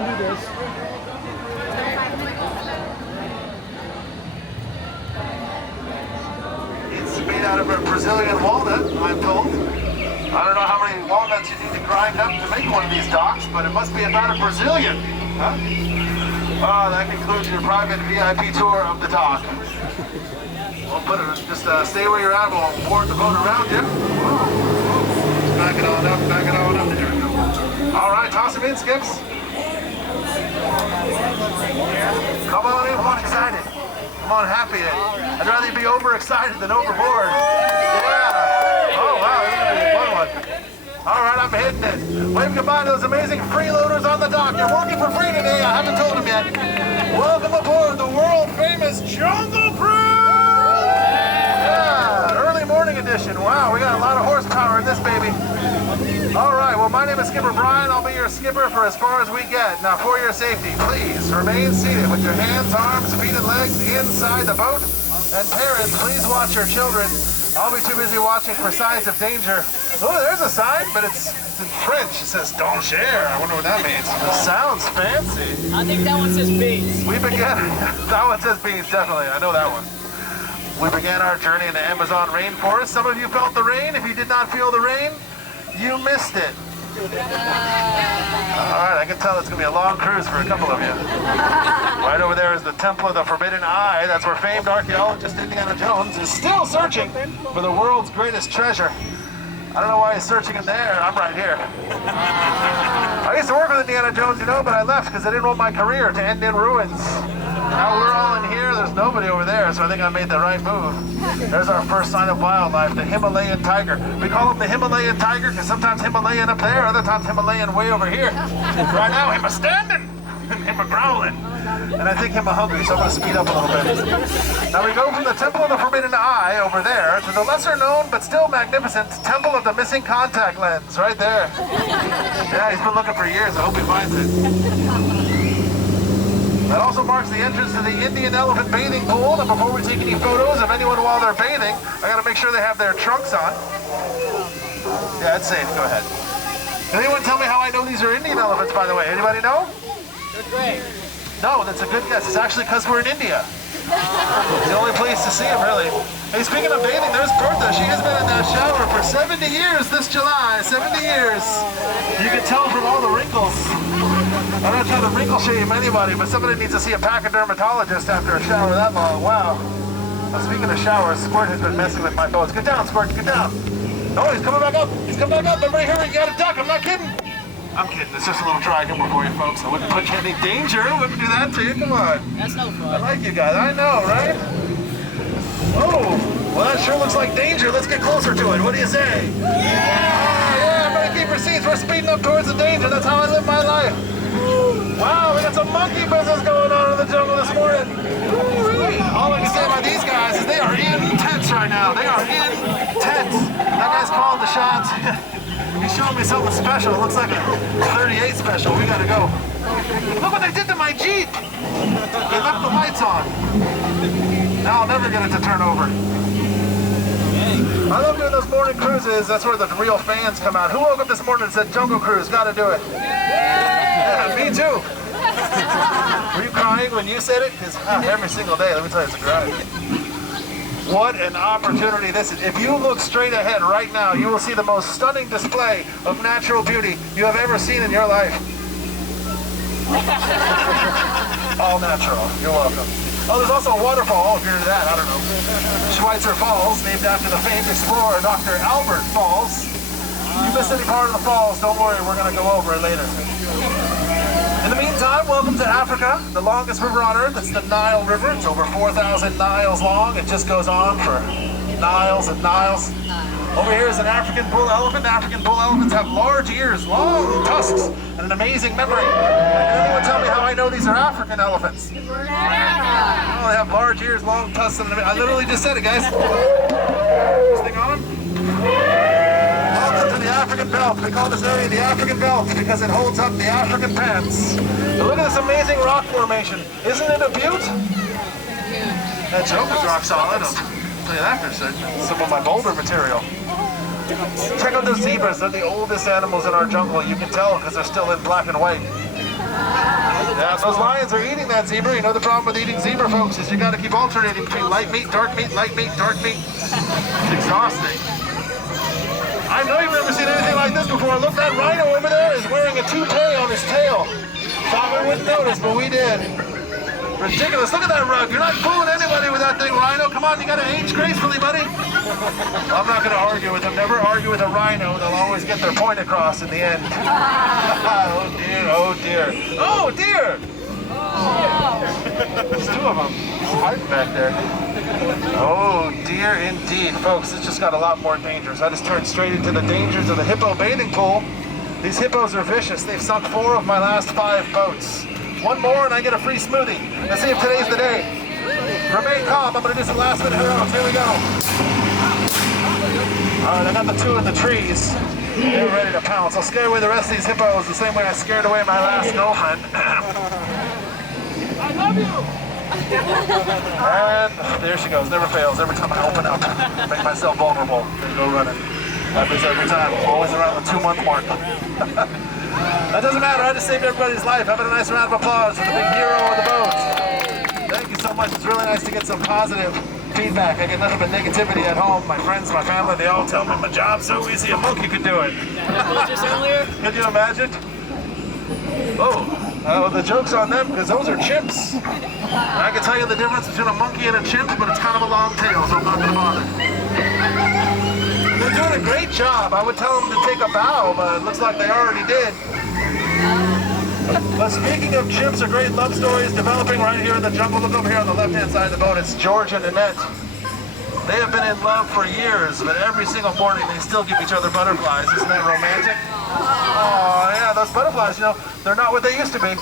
can do this. It's made out of a Brazilian walnut, I'm told. I don't know how many walnuts you need to grind up to make one of these docks, but it must be about a Brazilian. Huh? Oh, that concludes your private VIP tour of the dock. We'll put it, just stay where you're at, we'll board the boat around you. Back it on up, back it on up. There we go. All right, toss them in, Skips. Come on in, come on, excited. Come on, happy. I'd rather you be overexcited than overboard. Yeah. Oh, wow, this is going to be a fun one. All right, I'm hitting it. Wave goodbye to those amazing freeloaders on the dock. You're working for free today. I haven't told them yet. Welcome aboard the world-famous Jungle Cruise! Yeah, early morning edition. Wow, we got a lot of horsepower in this baby. All right, well, my name is Skipper Brian. I'll be your skipper for as far as we get. Now, for your safety, please remain seated with your hands, arms, feet, and legs inside the boat. And parents, please watch your children. I'll be too busy watching for signs of danger. Oh, there's a sign, but it's in French. It says, don't share. I wonder what that means. It sounds fancy. I think that one says beans. We began, that one says beans, definitely. I know that one. We began our journey in the Amazon rainforest. Some of you felt the rain. If you did not feel the rain, you missed it. All right, I can tell it's going to be a long cruise for a couple of you. Right over there is the Temple of the Forbidden Eye. That's where famed archaeologist Indiana Jones is still searching for the world's greatest treasure. I don't know why he's searching in there. I'm right here. I used to work with Indiana Jones, you know, but I left because I didn't want my career to end in ruins. Now we're all in here. There's nobody over there, so I think I made the right move. There's our first sign of wildlife, the Himalayan tiger. We call him the Himalayan tiger because sometimes Himalayan up there, other times Himalayan way over here. Right now, him a standing, him a growling. And I think him a hungry, so I'm going to speed up a little bit. Now we go from the Temple of the Forbidden Eye over there to the lesser known but still magnificent Temple of the Missing Contact Lens, right there. Yeah, he's been looking for years. I hope he finds it. That also marks the entrance to the Indian elephant bathing pool. Now before we take any photos of anyone while they're bathing, I got to make sure they have their trunks on. Yeah, it's safe. Go ahead. Can anyone tell me how I know these are Indian elephants, by the way? Anybody know? They're great. No, that's a good guess. It's actually because we're in India. It's the only place to see them, really. Hey, speaking of bathing, there's Bertha. She has been in that shower for 70 years this July. 70 years. You can tell from all the wrinkles. I'm not trying to wrinkle shame anybody, but somebody needs to see a pachydermatologist after a shower that long. Wow. Now, speaking of showers, Squirt has been messing with my boats. Get down, Squirt. Get down. Oh, he's coming back up. He's coming back up. Everybody hurry. You got a duck. I'm not kidding. I'm kidding. It's just a little dry humor for you folks. I wouldn't put you in any danger. I wouldn't do that to you. Come on. That's no fun. I like you guys. I know, right? Oh, well, that sure looks like danger. Let's get closer to it. What do you say? Yeah, everybody keep your seats. We're speeding up towards the danger. That's how I live my life. Wow, we got some monkey business going on in the jungle this morning. All I can say about these guys is they are intense right now. They are intense. That guy's calling the shots. He's showing me something special. It looks like a 38 special. We gotta go. Look what they did to my Jeep. They left the lights on. Now I'll never get it to turn over. I love doing those morning cruises. That's where the real fans come out. Who woke up this morning and said, Jungle Cruise, gotta do it? Yeah, me too. Were you crying when you said it? Because every single day, let me tell you, it's a grind. What an opportunity this is. If you look straight ahead right now, you will see the most stunning display of natural beauty you have ever seen in your life. All natural. You're welcome. Oh, there's also a waterfall, if you're into that, I don't know. Schweitzer Falls, named after the famed explorer, Dr. Albert Falls. If you miss any part of the falls, don't worry, we're going to go over it later. In the meantime, welcome to Africa, the longest river on Earth. It's the Nile River. It's over 4,000 miles long. It just goes on for miles and miles. Over here is an African bull elephant. African bull elephants have large ears, long tusks, and an amazing memory. Can anyone tell me how I know these are African elephants? Oh, they have large ears, long tusks, and I literally just said it, guys. This thing on? Welcome to the African belt. We call this area the African belt because it holds up the African pants. But look at this amazing rock formation. Isn't it a beaut? That joke is rock solid. I'll tell you that for a second. Some of my boulder material. Check out those zebras. They're the oldest animals in our jungle. You can tell because they're still in black and white. Yeah, those lions are eating that zebra. You know the problem with eating zebra, folks, is you got to keep alternating between light meat, dark meat, light meat, dark meat. It's exhausting. I know you've never seen anything like this before. Look, that rhino over there is wearing a toupee on his tail. Thought we wouldn't notice, but we did. Ridiculous. Look at that rug. You're not fooling anybody with that thing, rhino. Come on, you got to age gracefully, buddy. I'm not going to argue with them. Never argue with a rhino. They'll always get their point across in the end. Oh, dear. Oh, dear. Oh, dear. There's two of them. Hiding back there. Oh, dear indeed. Folks, this just got a lot more dangerous. I just turned straight into the dangers of the hippo bathing pool. These hippos are vicious. They've sunk 4 of my last 5 boats. One more and I get a free smoothie. Let's see if today's the day. Remain calm. I'm going to do some last minute heroes. Here we go. All right, I got the 2 in the trees. They're ready to pounce. I'll scare away the rest of these hippos the same way I scared away my last girlfriend. I love you. And there she goes. Never fails. Every time I open up, make myself vulnerable. There you go running. Happens every time. Always around the 2-month mark. That doesn't matter. I just saved everybody's life. Having a nice round of applause for the big hero of the boat. Thank you so much. It's really nice to get some positive feedback. I get nothing but negativity at home. My friends, my family, they all tell me my job's so easy, a monkey could do it. Could you imagine? Oh, the joke's on them because those are chimps. I can tell you the difference between a monkey and a chimp, but it's kind of a long tail, so I'm not going to bother. They're doing a great job. I would tell them to take a bow, but it looks like they already did. But speaking of chimps, are great love stories developing right here in the jungle. Look over here on the left-hand side of the boat. It's George and Annette. They have been in love for years, but every single morning they still give each other butterflies. Isn't that romantic? Oh, yeah, those butterflies, you know, they're not what they used to be.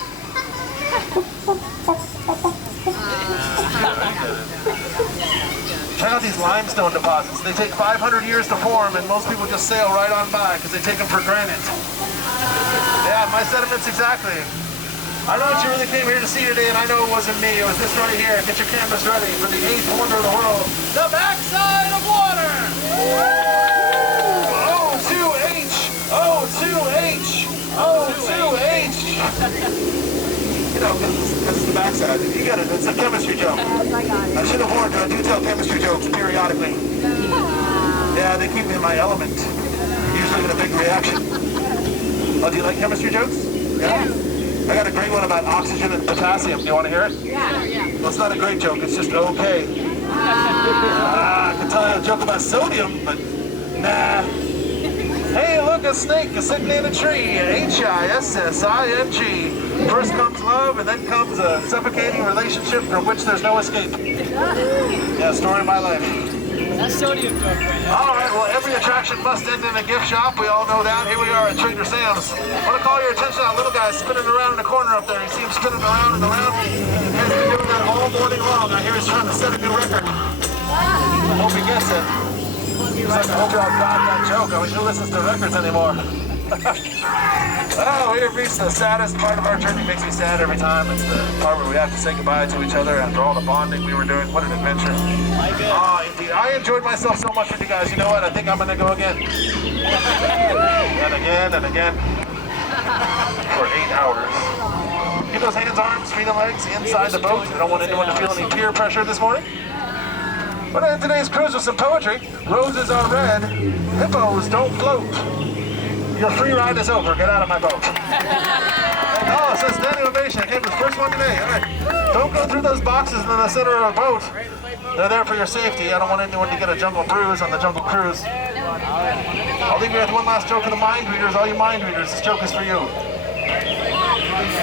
Check out these limestone deposits. They take 500 years to form, and most people just sail right on by because they take them for granted. Yeah, my sentiments exactly. I know what you really came here to see today, and I know it wasn't me. It was this right here. Get your cameras ready for the 8th wonder of the world. The backside of water! O2H! O2H! O2H! You know, because it's the backside. You get it. It's a chemistry joke. I should have warned you. I do tell chemistry jokes periodically. Yeah, they keep me in my element. Usually get a big reaction. Oh, do you like chemistry jokes? Yeah? I got a great one about oxygen and potassium. Do you want to hear it? Yeah. Well, it's not a great joke. It's just okay. I can tell you a joke about sodium, but nah. Hey, look, a snake is sitting in a tree. Hissing. First comes love, and then comes a suffocating relationship from which there's no escape. Yeah, story of my life. That's sodium joke right now. All right, well, every attraction must end in a gift shop. We all know that. Here we are at Trader Sam's. I want to call your attention to that little guy spinning around in the corner up there. You see him spinning around and around? He's been doing that all morning long. I hear he's trying to set a new record. I hope he gets it. He's like, I hope y'all got that joke. I mean, who listens to records anymore? Oh, we have reached the saddest part of our journey. Makes me sad every time. It's the part where we have to say goodbye to each other after all the bonding we were doing. What an adventure. Indeed. I enjoyed myself so much with you guys. You know what? I think I'm going to go again. And again and again. For 8 hours. Get those hands, arms, feet, and legs inside the boat. I don't want anyone to feel any peer pressure this morning. But in today's cruise with some poetry, roses are red, hippos don't float. Your free ride is over. Get out of my boat. Oh, it says standing ovation. I came to the first one today. All right. Don't go through those boxes in the center of the boat. They're there for your safety. I don't want anyone to get a jungle bruise on the jungle cruise. I'll leave you with one last joke for the mind readers. All you mind readers, this joke is for you.